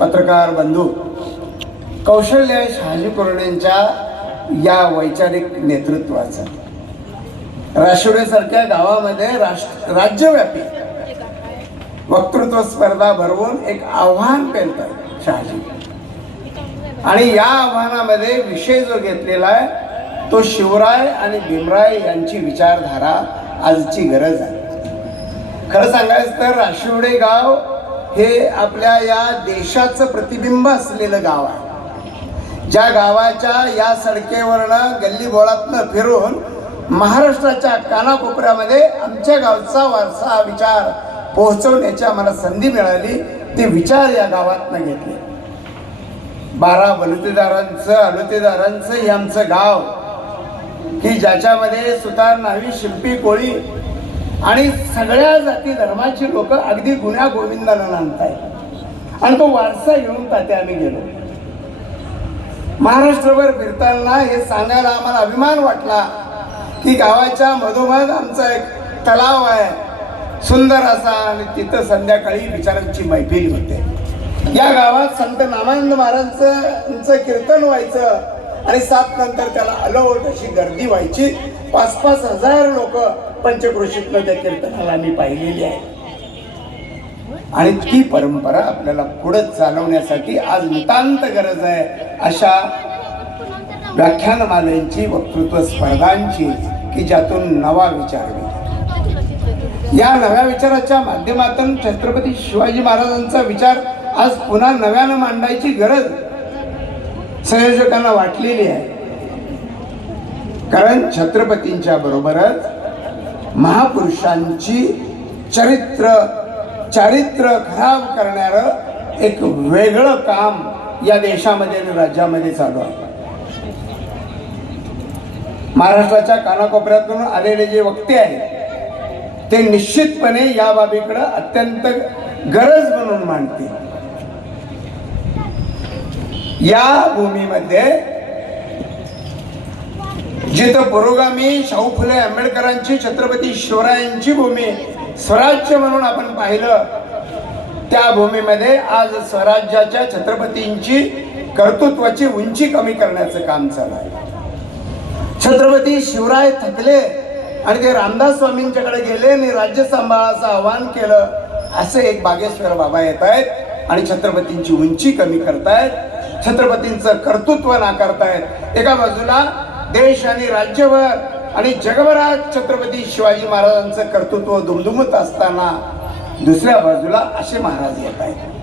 पत्रकार बंधू कौशल्य शहाजी कुर्ण्यांच्या या वैचारिक नेतृत्वाचा राष्ट्रवादीसारख्या गावामध्ये राज्यव्यापी वक्तृत्व स्पर्धा भरवून एक आव्हान पेलतात शहाजी, आणि या आव्हानामध्ये विषय जो घेतलेला आहे तो शिवराय आणि भीमराय यांची विचारधारा आजची गरज आहे. खरं सांगायचं तर राष्ट्रवाडी गाव हे आपल्या या देशाचं प्रतिबिंब असलेलं गाव आहे. ज्या गावाच्या या सडकेवरनं गल्ली बोळातनं फिरून महाराष्ट्राच्या कानाकोपऱ्यामध्ये आमच्या गावचा वारसा विचार पोहोचवण्याची आम्हाला संधी मिळाली. ते विचार या गावातनं घेतले. 12 अलुतेदारांचं हे आमचं गाव की ज्याच्यामध्ये सुतार, न्हावी, शिंपी, कोळी आणि सगळ्या जाती धर्माची लोक अगदी गुण्या गोविंदानं नांदतायत. आणि तो वारसा घेऊन ताते आम्ही गेलो. महाराष्ट्रभर फिरताना हे सांगायला आम्हाला अभिमान वाटला की गावाच्या मधोमध आमचा एक तलाव आहे सुंदर असा, आणि तिथं संध्याकाळी विचारांची मैफिल होते. या गावात संत नामानंद महाराजांचं कीर्तन व्हायचं आणि 7 नंतर त्याला अलवट अशी गर्दी व्हायची. 5-5 हजार लोक पंचक्रोशीतनं त्या कीर्तनाला मी पाहिलेली आहे. आणि ती परंपरा आपल्याला पुढे चालवण्यासाठी आज नितांत गरज आहे अशा व्याख्यानमालेंची, वक्तृत्व स्पर्धांची, की ज्यातून नवा विचार मिळतो. या नव्या विचाराच्या माध्यमातून छत्रपती शिवाजी महाराजांचा विचार आज पुन्हा नव्यानं मांडायची गरज संयोजकांना वाटलेली आहे. कारण छत्रपतींच्या बरोबरच महापुरुषांची चारित्र्य खराब करणारं एक वेगळं काम या देशामध्ये आणि राज्यामध्ये चालू आहे. महाराष्ट्राच्या कानाकोपऱ्यातून आलेले जे वक्ते आहेत ते निश्चितपणे या बाबीकडे अत्यंत गरज म्हणून मांडतील. या भूमीमध्ये जिथं पुरोगामी शाहू फुले आंबेडकरांची, छत्रपती शिवरायांची भूमी स्वराज्य म्हणून आपण पाहिलं, त्या भूमीमध्ये आज स्वराज्याच्या छत्रपतींची कर्तृत्वाची उंची कमी करण्याचं काम चालू आहे. छत्रपती शिवराय थकले आणि ते रामदास स्वामींच्याकडे गेले आणि राज्य सांभाळाचं आवाहन केलं. असे एक बागेश्वर बाबा येत आहेत आणि छत्रपतींची उंची कमी करतायत, छत्रपतींचं कर्तृत्व नाकारतायत. एका बाजूला देश आणि राज्यभर आणि जगभरात छत्रपती शिवाजी महाराजांचं कर्तृत्व दुमदुमत असताना दुसऱ्या बाजूला असे महाराज येत आहेत